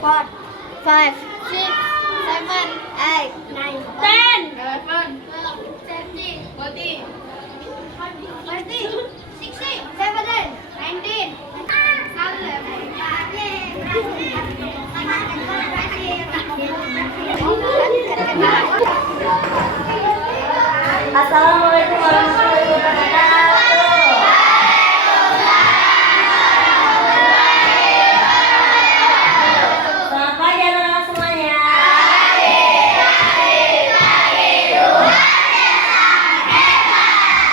4, 5, 6, 7, 8, 9, 10, 11, 12, 13, 14, 15, 16, 17, 19. Assalamualaikum warahmatullahi wabarakatuh. Selamat pagi anak-anak semuanya.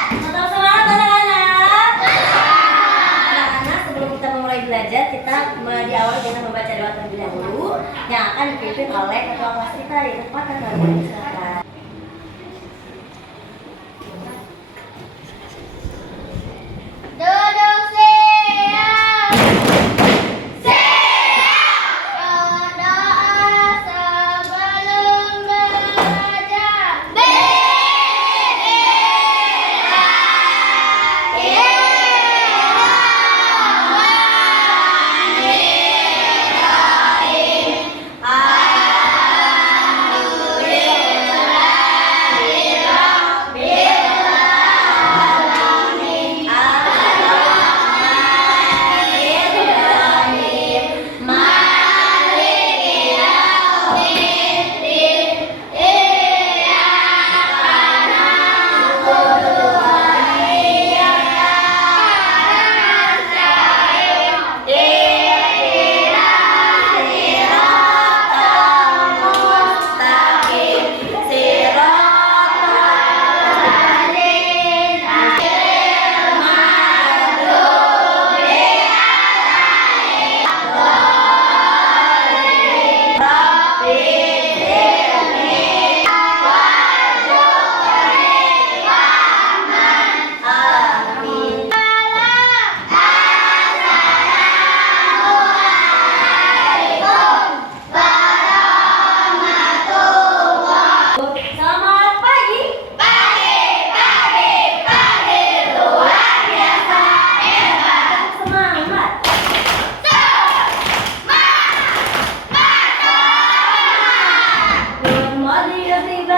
Tetap semangat anak-anak. Anak-anak, sebelum kita memulai belajar, kita diawali dengan membaca doa terlebih dahulu yang akan dipimpin oleh ketua kelas kita, yaitu Pak Kakak. Silakan. Duduk siap. Siap. Berdoa sebelum belajar.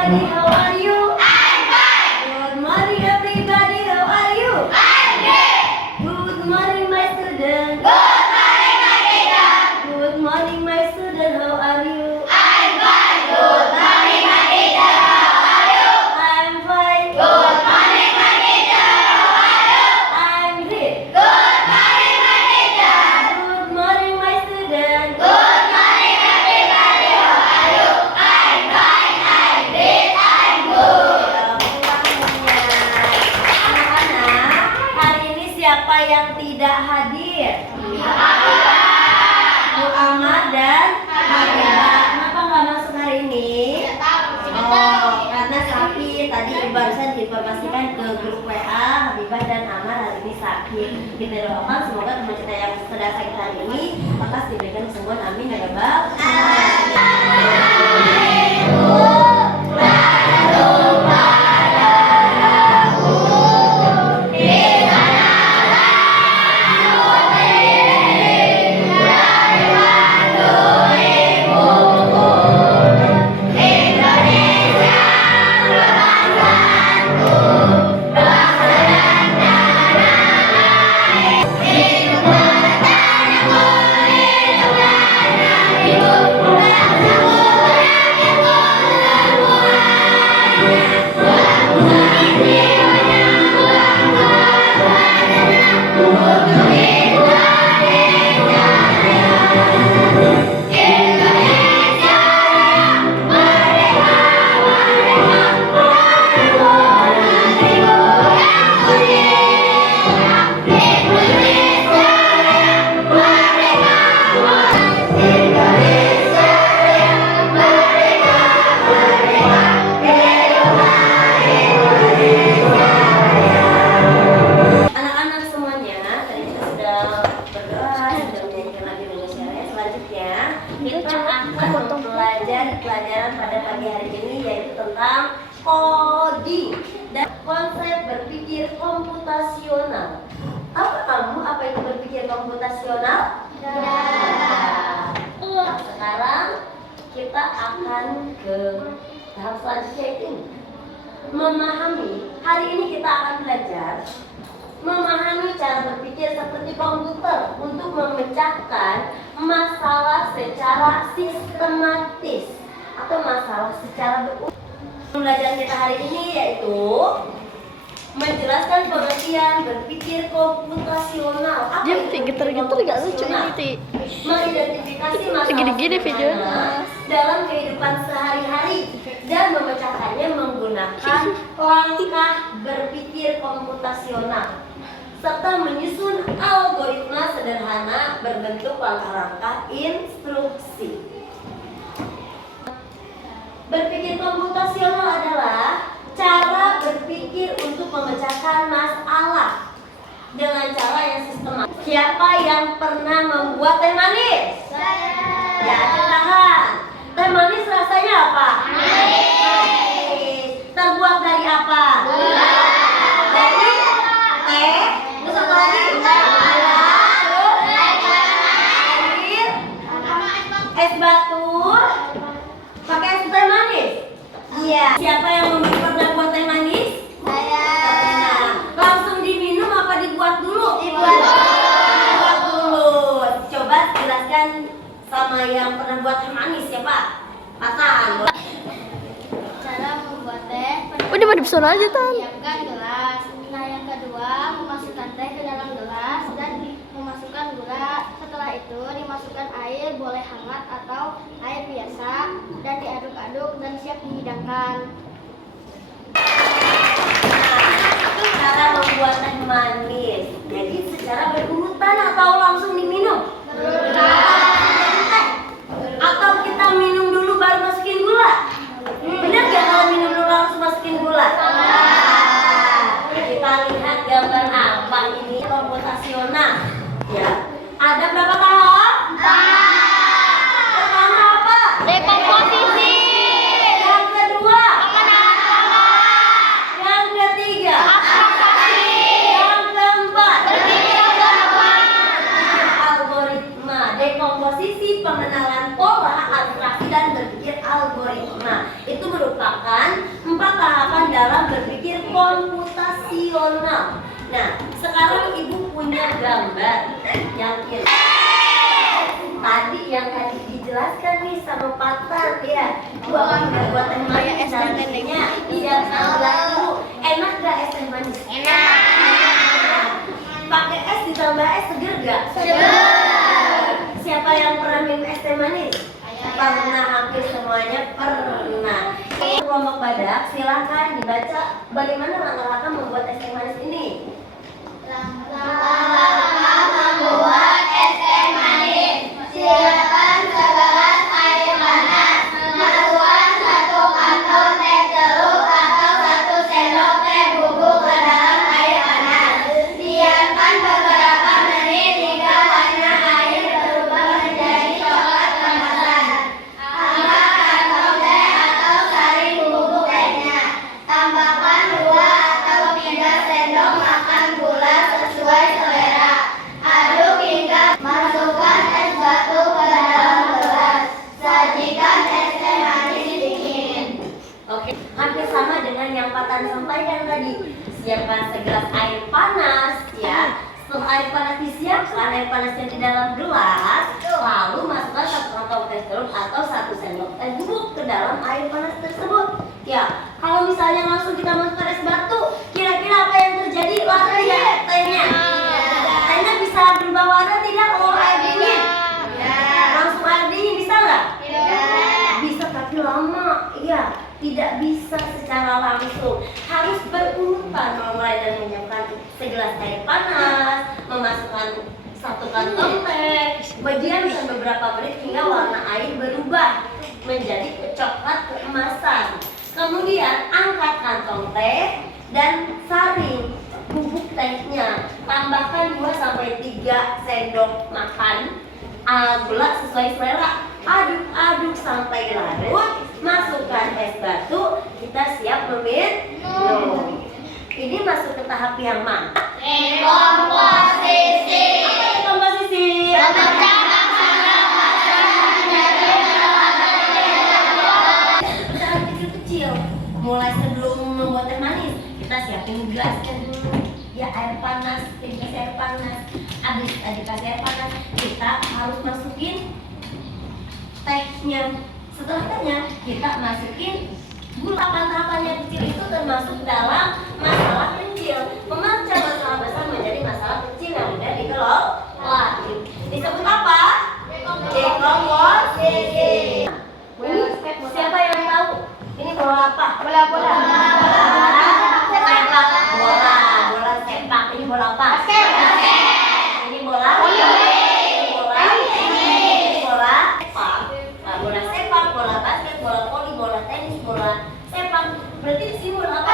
How are you? I'm fine. Good morning, everybody. How are you? I'm great. Good morning, my student. Good morning, my teacher. Good morning, my student. How are you? I'm fine. Good morning, my teacher. How are you? I'm fine. Good morning, my teacher. How are you? I'm great. Good morning, my teacher. Good morning, my student. Good morning, everybody. How are you? I'm fine. I'm great. Anak-anak, hari ini siapa yang tidak hadir? Bu Ahmad dan Habibah. Kenapa nggak masuk hari ini? Oh, karena Safi tadi barusan diinformasikan ke grup WA Habibah dan Amar hari ini sakit. Kita doakan semoga teman kita yang sedang sakit hari ini lekas diberikan kesembuhan. Amin ya rabbal alamin. Pelajaran pada pagi hari ini yaitu tentang coding dan konsep berpikir komputasional. Tahu kamu apa itu berpikir komputasional? Ya. akan ke tahap selanjutnya itu memahami. Hari ini kita akan belajar memahami cara berpikir seperti komputer untuk memecahkan masalah secara sistematis atau masalah secara berulang. Pembelajaran kita hari ini yaitu menjelaskan pengertian berpikir komputasional. Apa Dia itu geter-geter gak lucu komputasional? ini, Ti. Mengidentifikasi masalah Gini-gini videonya. dalam kehidupan sehari-hari dan memecahkannya menggunakan langkah berpikir komputasional serta menyusun algoritma sederhana berbentuk langkah-langkah instruksi. Berpikir komputasional adalah cara berpikir untuk memecahkan masalah dengan cara yang sistematis. Siapa yang pernah membuat teh manis? Ya, angkat tangan. Teh manis rasanya apa? Manis. Terbuat dari apa? Dari teh. Terus apa lagi? Gula. Terus air. Es batu. Pakai es teh manis. Iya. Siapa yang pernah buat teh manis? Nah, langsung diminum apa dibuat dulu? Dibuat dulu. Coba jelaskan sama yang pernah buat teh manis siapa? Patan. Cara membuat teh. Udah mau dipesona aja, Tan. Menyiapkan gelas. Nah, yang kedua, memasukkan teh ke dalam gelas dan memasukkan gula. Setelah itu dimasukkan air, boleh hangat atau air biasa, dan diaduk-aduk dan siap dihidangkan. Itu cara membuat teh manis. Jadi secara berurutan atau langsung diminum? Atau kita minum dulu baru masukin gula? Benar gak kalau minum dulu langsung masukin gula? Kita lihat gambar apa ini komputasional. Ya, ada berapa tahap? Pertama apa? Dekomposisi. Yang kedua? Yang ketiga? Yang keempat? Algoritma. Dekomposisi, pengenalan pola, abstraksi, dan berpikir algoritma. Itu merupakan 4 tahapan dalam berpikir komputasional. Nah, sekarang ibu punya gambar yang tadi dijelaskan nih sama Patan ya. Buat teh manis dan neneknya tidak salah dulu. Enak gak es teh manis? Enak. Pakai es ditambah es seger gak? Seger. Siapa yang pernah minum es teh manis? Pernah, hampir semuanya pernah. Kelompok badak, silahkan dibaca bagaimana langkah-langkah membuat es teh manis ini. Langkah membuat es teh manis. Siapkan segelas air panas. Masukkan 1 kantong teh jeruk atau 1 sendok teh bubuk ke dalam air panas. Diamkan beberapa menit hingga warna air berubah menjadi coklat keemasan. Angkat kantong teh atau saring bubuk tehnya. Tambahkan 2 atau 3 sendok makan gula sesuai selera. Aduk hingga masukkan es batu ke dalam gelas. Sajikan es teh manis dingin. Oke, hampir sama dengan yang Patan sampaikan tadi. Siapkan segelas air panas ya. Setelah air panas disiapkan, air panasnya di dalam gelas, lalu masukkan 1 kantong teh jeruk atau 1 sendok teh bubuk ke dalam air panas tersebut. Ya, kalau misalnya langsung kita masukkan es batu, kira-kira apa yang terjadi? Warnanya tehnya. Tehnya bisa berubah warna tidak kalau air dingin? Langsung air dingin bisa nggak? Bisa tapi lama. Iya, tidak bisa secara langsung. Harus berurutan mulai dari menyiapkan segelas air panas, memasukkan 1 kantong teh, berdiamkan beberapa menit hingga warna air berubah menjadi coklat keemasan. Kemudian angkat kantong teh dan saring bubuk tehnya. Tambahkan 2-3 sendok makan gula sesuai selera. Aduk-aduk sampai larut. Masukkan es batu. Kita siap meminum. Ini masuk ke tahap yang mana? Dekomposisi. Apa dekomposisi? Memecahkan segala masalah menjadi dijelaskan dulu. Ya air panas, dikasih air panas. Abis dikasih air panas, kita harus masukin tehnya. Setelah tehnya, kita masukin gula. Tahapan-tahapan yang kecil itu termasuk dalam masalah kecil. Memecah masalah besar menjadi masalah kecil yang mudah dikelola. Disebut apa? Dekomposisi. Siapa yang tahu? Ini bola apa? Bola. Sepak bola. Bola sepak. Ini bola apa? Basket. Ini bola. Ini bola. Ini bola sepak. Nah, bola sepak, bola basket, bola voli, bola tenis, bola sepak. Berarti di sini bola apa?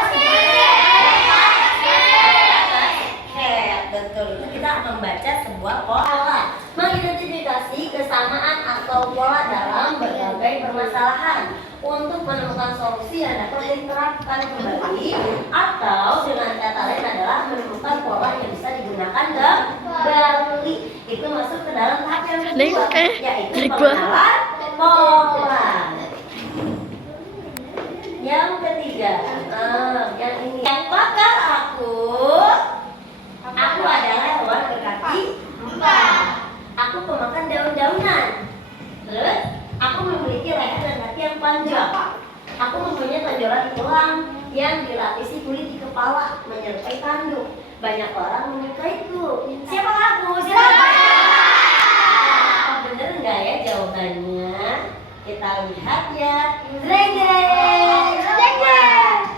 Betul. Kita akan membaca sebuah pola, mengidentifikasi kesamaan atau pola dalam berbagai permasalahan untuk menemukan solusi yang dapat diterapkan kembali, atau dengan kata lain adalah menemukan pola yang bisa digunakan kembali. Itu masuk ke dalam tahap yang kedua, yaitu pengenalan pola. Yang ketiga, yang ini. Yang bakal aku adalah hewan berkaki 4. Aku pemakan daun-daunan. Terus, aku memiliki leher dan kaki yang panjang. Aku mempunyai tonjolan tulang yang dilapisi kulit di kepala menyerupai tanduk. Banyak orang menyukaiku. Siapa aku? Bener nggak ya jawabannya? Kita lihat ya. Jreng.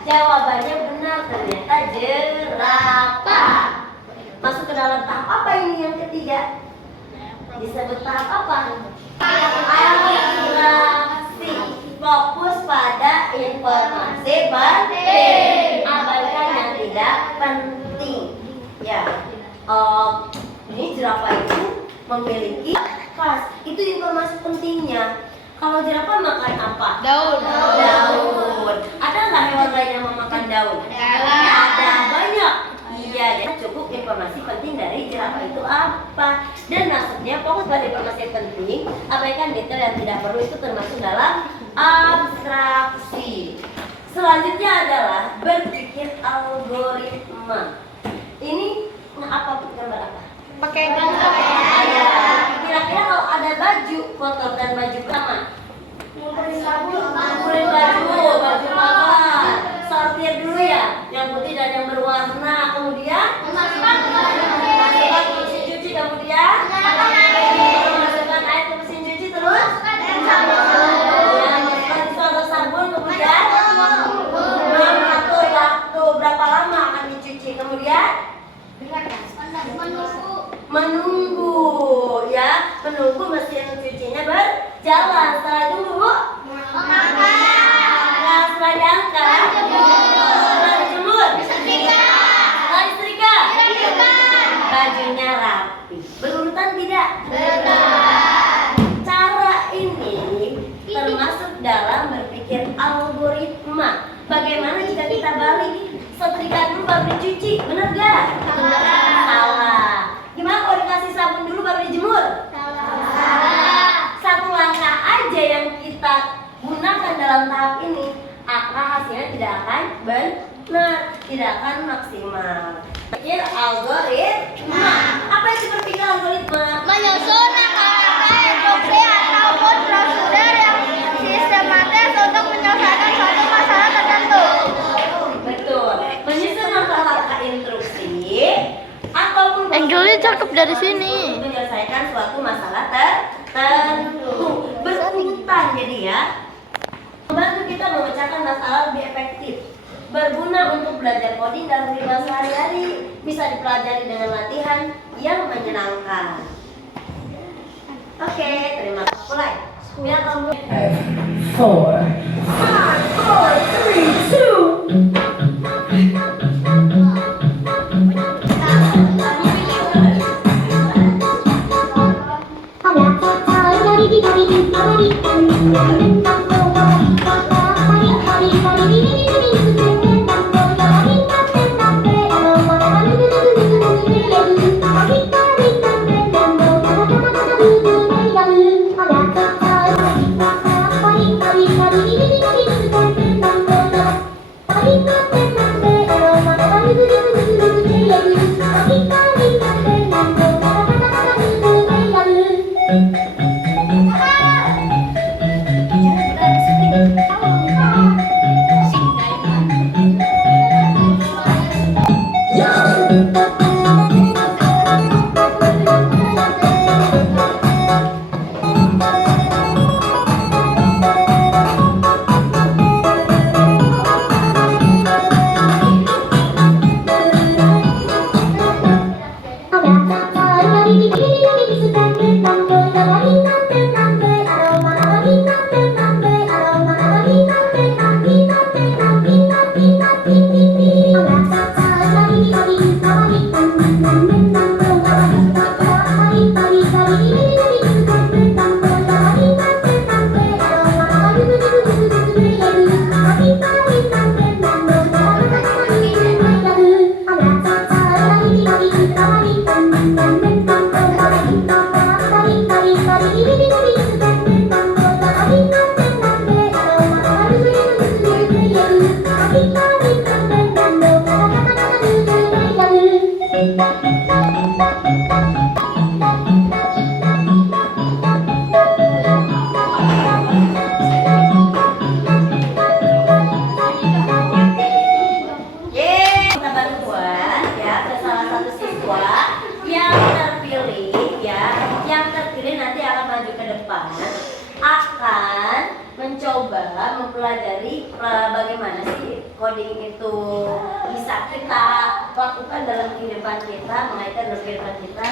Jawabannya benar, ternyata jerapah. Masuk ke dalam tahap apa ini yang ketiga? Disebut tahap apa? Abstraksi. Fokus pada informasi penting, abaikan yang tidak penting. Ya, ini jerapah itu memiliki pas. Itu informasi pentingnya. Kalau jerapah makan apa? Daun. Ada nggak hewan lain yang memakan daun? Ada banyak. Iya, jadi cukup informasi penting dari jerapah itu apa. Dan maksudnya fokus pada informasi penting, abaikan detail yang tidak perlu, itu termasuk dalam abstraksi. Selanjutnya adalah berpikir algoritma. Ini apa gambar apa? Pakai gambar. Kira-kira kalau ada baju kotor dan baju sama, ngumpulin baju apa? Sortir dulu ya, yang putih dan yang berwarna. Kemudian masukkan ke mesin cuci. Kemudian masukkan air ke mesin cuci. Terus masukkan tisu atau sabun. Kemudian mengatur waktu berapa lama akan dicuci. Kemudian menunggu ya, menunggu mesin cucinya berjalan. Setelah tunggu, setelah diangkat, setelah dijemur, setelah disetrika, bajunya rapi. Berurutan tidak? Cara ini termasuk dalam berpikir algoritma. Bagaimana jika kita balik? Setrika dulu baru dicuci, benar gak? Salah. Gimana kalau dikasih sabun dulu baru dijemur? Satu langkah aja yang kita gunakan dalam tahap ini, maka hasilnya tidak akan benar, tidak akan maksimal. Berpikir algoritma. Apa itu berpikir algoritma? Menyusun langkah-langkah instruksi ataupun prosedur yang sistematis untuk menyelesaikan suatu masalah tertentu. Betul. Menyusun langkah-langkah instruksi ataupun Angle-nya cakep dari sini. untuk menyelesaikan suatu masalah tertentu. Berurutan jadi ya. Membantu kita memecahkan masalah lebih efektif. Berguna untuk belajar coding dalam kehidupan sehari-hari. Bisa dipelajari dengan latihan yang menyenangkan. Oke, terima kasih. Mulai. Biar kamu 4, 5, 4, 5, maju ke depan akan mencoba mempelajari bagaimana sih coding itu bisa kita lakukan dalam kehidupan kita, mengaitkan dalam kehidupan kita.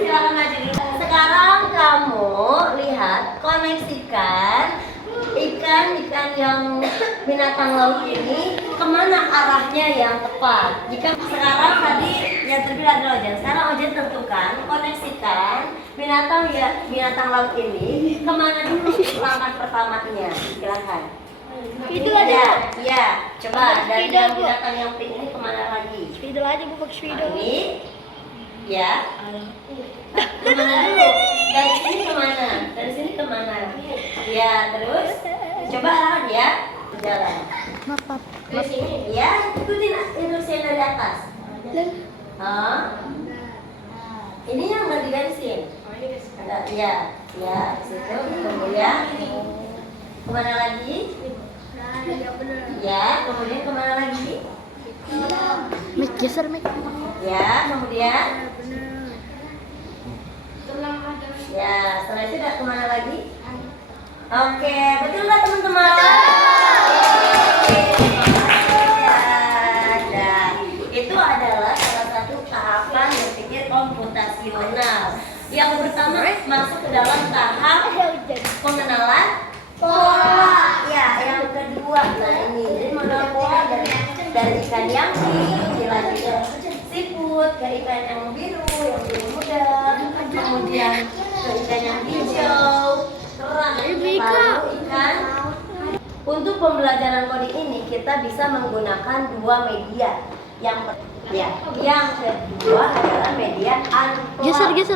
Silakan maju dulu. Sekarang kamu lihat, koneksikan ikan-ikan yang binatang laut ini kemana arahnya yang tepat. Jika sekarang tadi yang terpilih adalah Ojan, sekarang Ojan tentukan, koneksikan binatang laut ini kemana dulu langkah pertamanya. Silakan. Video aja. Ya, coba dari yang binatang yang pink ini kemana lagi? Video aja buka video. Ini, ya. Kemana dulu? Dari sini kemana? Dari sini kemana? Ya, terus coba arahan ya, jalan. Maaf. Ke sini, ya. Ikutin instruksi yang dari atas. Ini yang nggak digarisin. Ya, ya, di situ. Kemudian kemana lagi? Ya, kemudian kemana lagi? Mik geser mik. Ya, kemudian. Ya, setelah itu udah kemana lagi? Oke, betul nggak teman-teman? Ya, itu adalah salah satu tahapan berpikir komputasional. Yang pertama masuk ke dalam tahap pengenalan pola. Ya, yang kedua, nah ini jadi mengenal pola dari ikan yang dilanjutkan siput ke ikan yang biru muda, kemudian ke ikan yang hijau terang, lalu ikan. Untuk pembelajaran coding ini kita bisa menggunakan dua media. Yang kedua adalah media unplug. Geser. Itu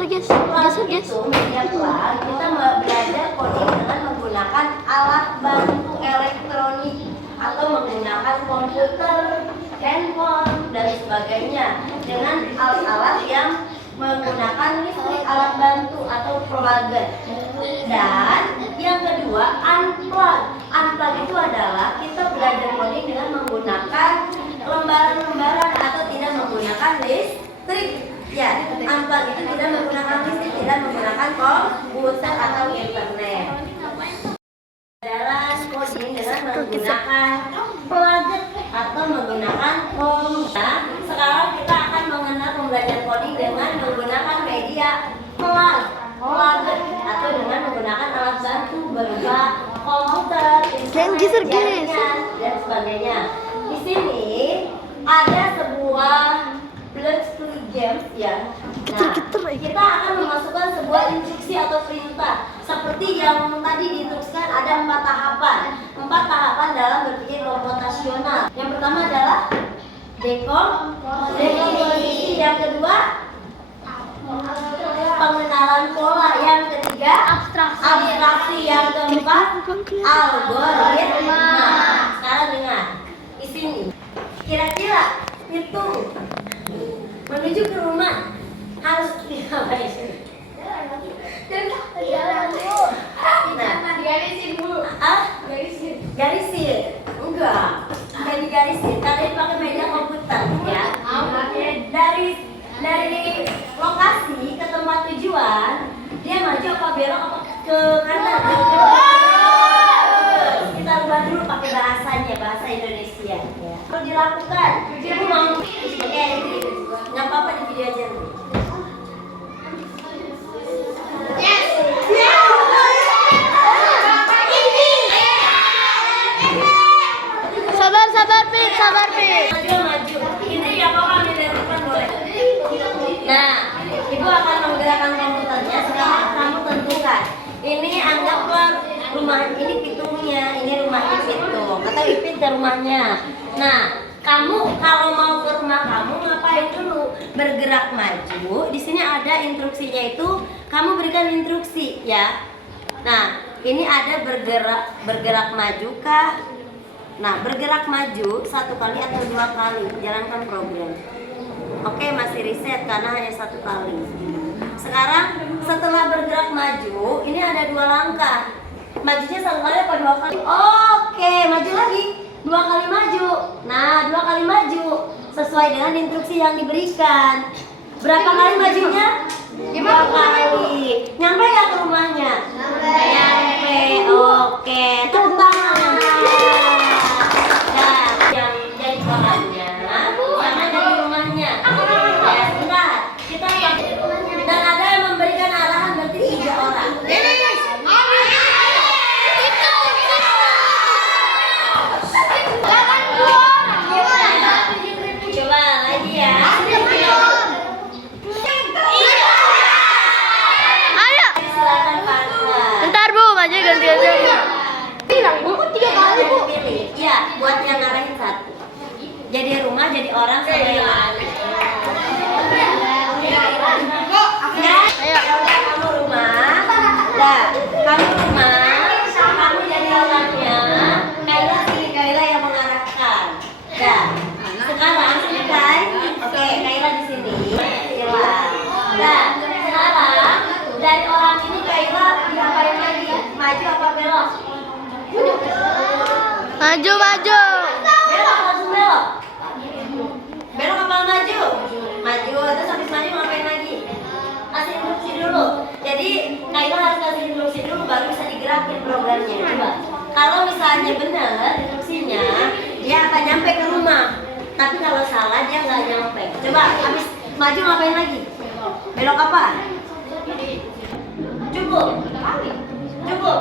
media plug, kita belajar coding dengan menggunakan alat bantu elektronik atau menggunakan komputer, handphone dan sebagainya dengan alat-alat yang menggunakan listrik, alat bantu atau plug. Dan yang kedua unplug. Unplug itu adalah kita belajar coding dengan menggunakan lembaran-lembaran atau tidak menggunakan listrik. Ya, unplug itu tidak menggunakan listrik, tidak menggunakan komputer atau internet. Adalah coding dengan menggunakan plug atau menggunakan komputer. Sekarang kita akan mengenal pembelajaran coding dengan menggunakan media plug atau dengan menggunakan alat bantu berupa komputer, internet, jaringan dan sebagainya. Di sini ada sebuah Bloodstream Games ya. Nah, kita akan memasukkan sebuah instruksi atau perintah seperti yang tadi diinstruksikan. Ada 4 tahapan. 4 tahapan dalam berpikir komputasional. Yang pertama adalah dekomposisi. Yang kedua pengenalan pola. Yang ketiga abstraksi. Yang keempat algoritma. Nah, sekarang dengar. Di sini kira-kira itu menuju ke rumah harus diapain? Garisin. Enggak. Bukan digarisin. Kalian pakai media komputer ya. Dari lokasi ke tempat tujuan, dia maju apa belok apa ke kanan? Kita ubah dulu pakai bahasa Indonesia ya. Perlu dilakukan. Ibu mau nggak apa-apa di video aja. Sabar Pit. Maju. Ini yang apa dilakukan boleh. Nah, ibu akan menggerakkan komputernya. Sekarang kamu tentukan. Ini anggaplah rumah ini pitungnya, ini rumah Pitung atau Ipit ke rumahnya. Nah, kamu kalau mau ke rumah kamu ngapain dulu? Bergerak maju. Di sini ada instruksinya itu, kamu berikan instruksi ya. Nah, ini ada bergerak maju kah? Nah, bergerak maju 1 kali atau 2 kali, jalankan program. Oke, masih riset karena hanya 1 kali. Sekarang setelah bergerak maju, ini ada 2 langkah. Majunya satu kali apa dua kali? Oke, maju lagi. Dua kali maju. Nah, dua kali maju sesuai dengan instruksi yang diberikan. Berapa kali majunya? Dua kali. Nyampe nggak ke rumahnya? Nyampe. Oke, tepuk tangan. Nah, yang jadi orangnya sama jadi rumahnya. Ya, sebentar. Kita dan ada yang memberikan arahan berarti 3 orang. Coba lagi ya. Ayo. Silakan Pak. Bentar Bu, maju ganti-ganti. Bilang Bu, 3 kali Bu. Iya, buat yang ngarahin satu. Jadi rumah, jadi orang sama yang lain. Ayo. Kamu rumah. Nah, kamu rumah. Kamu jadi orangnya. Kaila yang mengarahkan. Nah, sekarang selesai. Oke, Kaila di sini. Silakan. Nah, sekarang dari orang ini Kaila diapain lagi? Maju apa belok? Maju, maju. Belok langsung belok. Belok apa maju? Maju. Terus habis maju ngapain lagi? Kasih instruksi dulu. Jadi Kaila harus kasih instruksi dulu baru bisa digerakin programnya. Coba. Kalau misalnya benar instruksinya, dia akan nyampe ke rumah. Tapi kalau salah dia nggak nyampe. Coba habis maju ngapain lagi? Belok apa? Cukup. Cukup.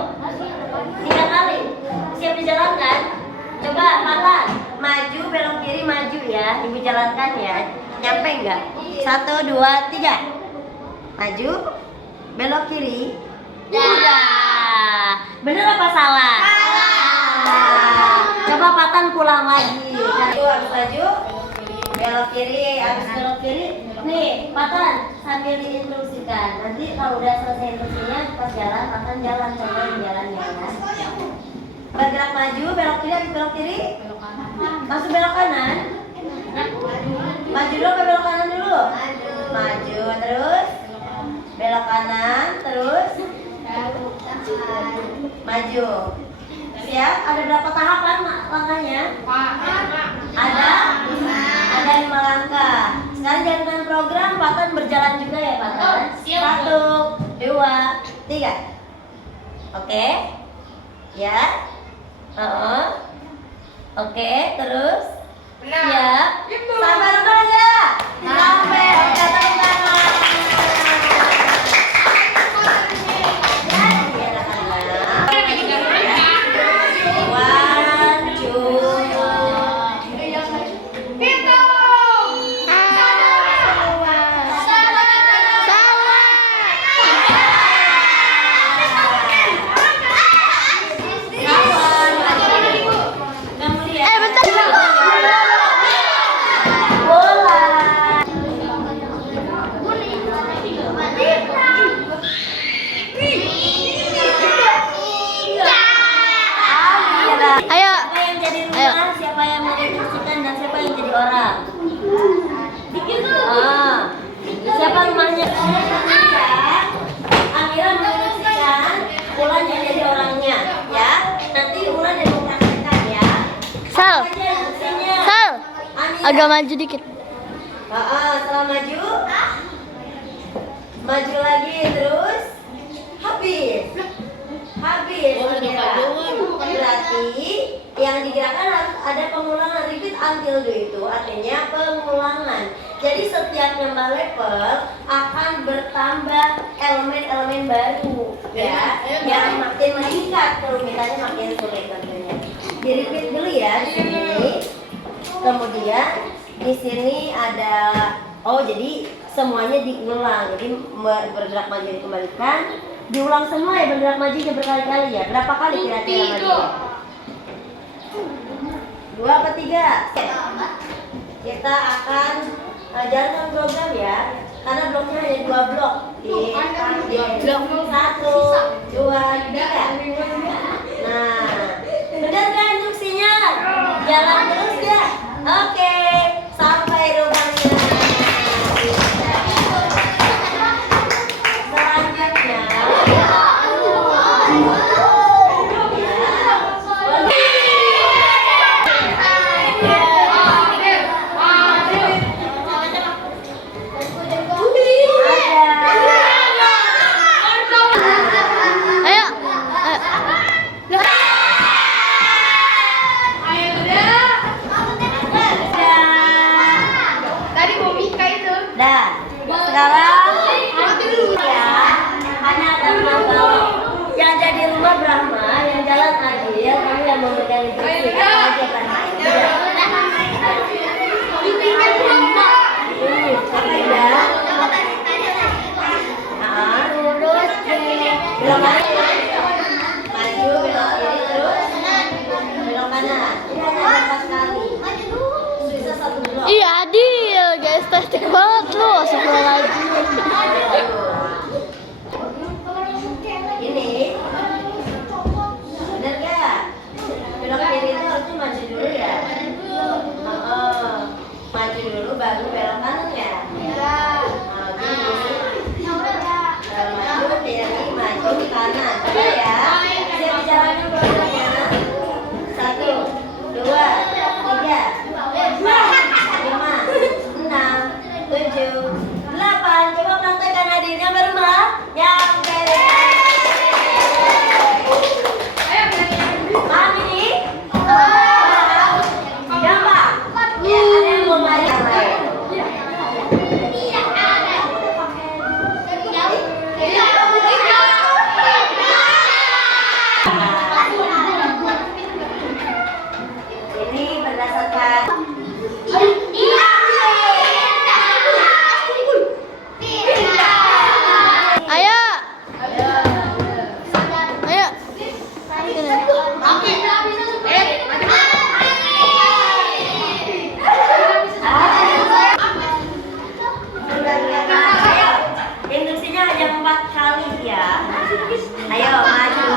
3 kali. Siap dijalankan? Coba Patan, maju belok kiri maju ya, ibu jalankan ya. Nyampe nggak? 1, 2, 3. Maju, belok kiri. Udah. Bener apa salah? Salah. Coba Patan pulang lagi. Maju, habis maju, belok kiri, habis belok kiri. Nih, Patan sambil diinstruksikan. Nanti kalau udah selesai instruksinya pas jalan, Patan jalan sama jalannya ya. Bergerak maju, belok kiri, habis belok kiri. Langsung belok kanan. Maju dulu ke belok kanan dulu. Maju terus. Belok kanan terus. Maju. Siap? Ada berapa tahapan langkahnya? Ada? Ada 5 langkah. Sekarang jalankan program, Patan berjalan juga ya Patan. 1, 2, 3. Oke? Ya? Oke, terus? Siap? Sampai rumah ya? Sampai, tepuk tangan. Ayo. Siapa yang jadi rumah, siapa yang menginstruksikan, dan siapa yang jadi orang? Siapa rumahnya? Amira menginstruksikan, Ulan yang jadi orangnya, ya. Nanti Ulan yang mempraktekkan ya. Sal. Apa aja instruksinya? Sal. Amira. Agak maju dikit. Setelah maju, maju lagi terus, habis. Amira. Berarti yang digerakkan harus ada pengulangan, repeat until do itu artinya pengulangan. Jadi setiap nambah level akan bertambah elemen-elemen baru ya, yang makin meningkat kerumitannya makin sulit tentunya. Di repeat dulu ya di sini. Kemudian di sini ada jadi semuanya diulang. Jadi bergerak maju dikembalikan, diulang semua ya, bergerak majunya berkali-kali ya. Berapa kali kira-kira majunya? 2 apa 3? Kita akan jalankan program ya, karena bloknya hanya 2 blok. Di blok 1, 2, 3. Nah, benar kan instruksinya? Jalan terus ya. Oke, sampai rumahnya. Selanjutnya Rumah Brahma yang jalan adil, kamu yang memegang instruksi. Apa aja kan? Apa ya? Lurus Belok kanan. Maju, belok kiri terus. Belok kanan. Ini hanya berapa kali? Bisa satu blok. Iya adil guys, tastik banget lu. Sekolah lagi. Ini bener gak? Belok kiri itu harusnya maju dulu ya. Maju dulu baru belok kanan ya. Maju kiri, maju kanan. Coba ya. Siap jalannya programnya. 1, 2, 3, 4, 5, 6, 7, 8. Coba praktekkan hadirnya berumah yang paham ini? Gampang? Ya, ada yang mau maju yang lain? Ini berdasarkan Ayo. Ayo. instruksinya hanya 4 kali ya. Ayo maju,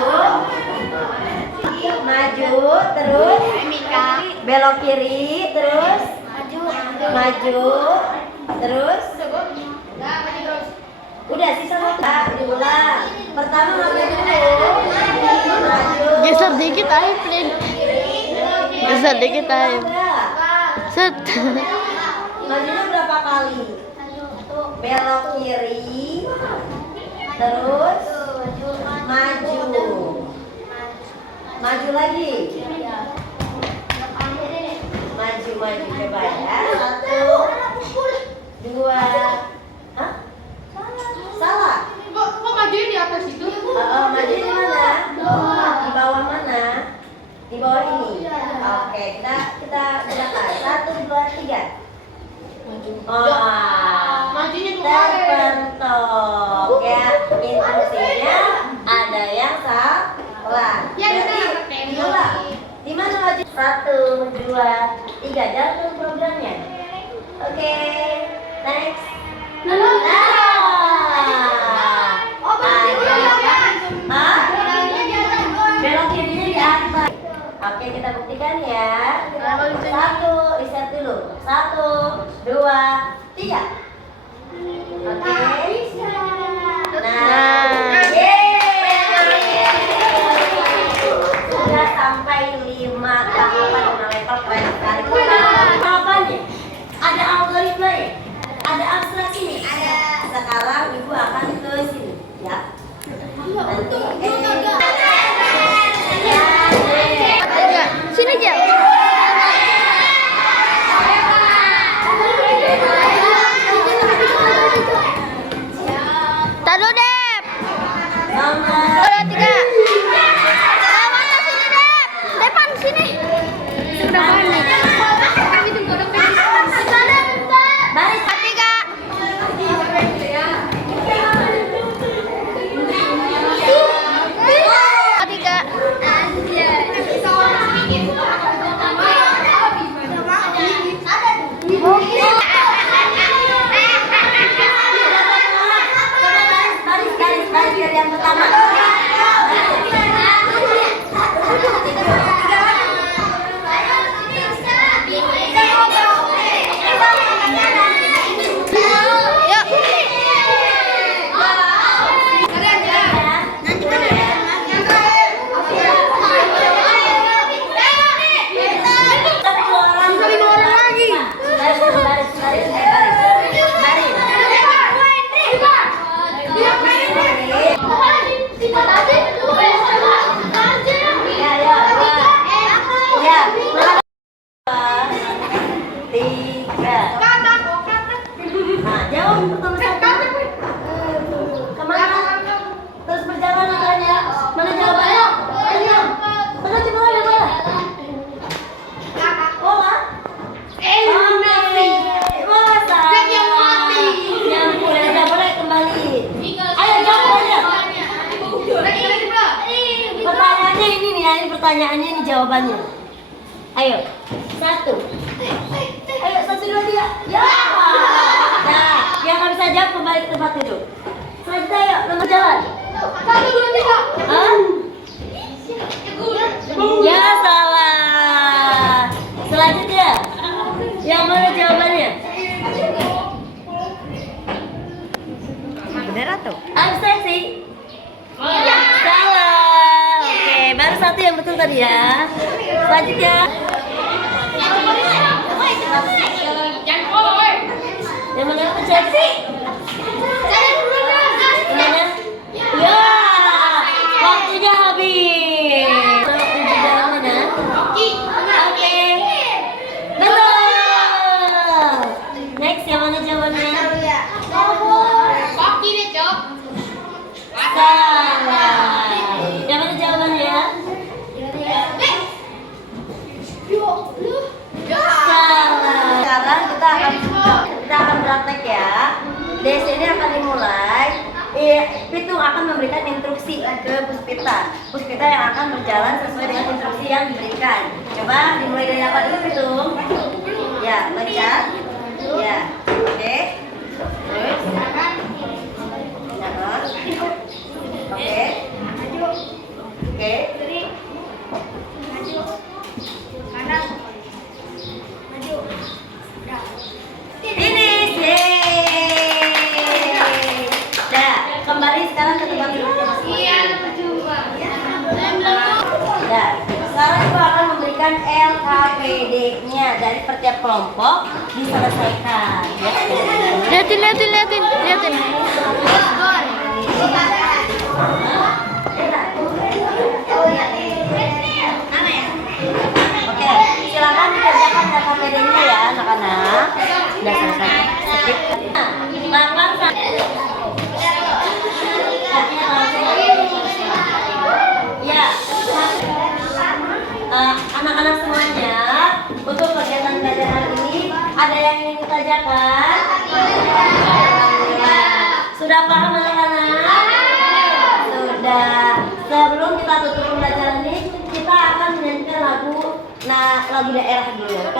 maju terus, belok kiri terus, maju terus. Udah sisa satu, diulang. Pertama maju dulu, maju. Geser dikit ayo, Plin. Geser dikit ayo. Set. Majunya berapa kali? Belok kiri, terus maju, maju lagi, maju coba ya. 1, 2, hah? Salah. Kok majuin di atas itu? Maju di mana? Di bawah mana? Di bawah ini. Oke, kita gerakan. 1, 2, 3. Majunya Terpentok ya. Instruksinya ada yang salah. Berarti diulang. Di mana maju? 1, 2, 3. Jalan programnya. Oke, next. Belok kirinya di atas. Oke, kita buktikan ya. 1, reset dulu. 1, 2, 3. Oke. Nah, sudah sampai 5 tahapan level keren sekali. Tahapannya ada algoritma ya, ada abstraksi nih. Sekarang ibu akan ke sini, ya. Nanti sini aja. Pokoknya ini nih ya, ini pertanyaannya, ini jawabannya. Ayo, 1. Ayo, 1, 2, 3. Ya. Nah, yang nggak bisa jawab kembali ke tempat duduk. Selanjutnya yuk, nomor jalan. 1, 2, 3. Hah? Ya, salah. Selanjutnya, yang mana jawabannya? Bener atau? Absensi. Salah. Oke, baru 1 yang betul tadi ya. Selanjutnya. Yang mana absensi? Mana? Ya, waktunya habis. Waktu di dalam mana? Oke. Betul. Next, yang mana jawabannya? Salah. Yang mana jawabannya? Salah. Sekarang kita akan praktek ya. Di sini akan dimulai. Pitung akan memberikan instruksi ke Puspita. Puspita yang akan berjalan sesuai dengan instruksi yang diberikan. Coba dimulai dari apa dulu, Pitung? Ya, baca. Ya, oke. Terus. Oke. Oke. Finish. Yeay. Dah, kembali sekarang ke tempat duduknya masing-masing. Ya, sekarang Ibu akan memberikan LKPD-nya dari setiap kelompok diselesaikan. Ya. Liatin. Oke, silakan dikerjakan LKPD-nya ya anak-anak. Sudah selesai. Skip. Lapan ya, anak-anak semuanya, untuk kegiatan belajar hari ini ada yang ingin dikerjakan? Alhamdulillah. Sudah paham anak-anak? Sudah. Sebelum kita tutup pembelajaran ini, kita akan menyanyikan lagu daerah dulu ya.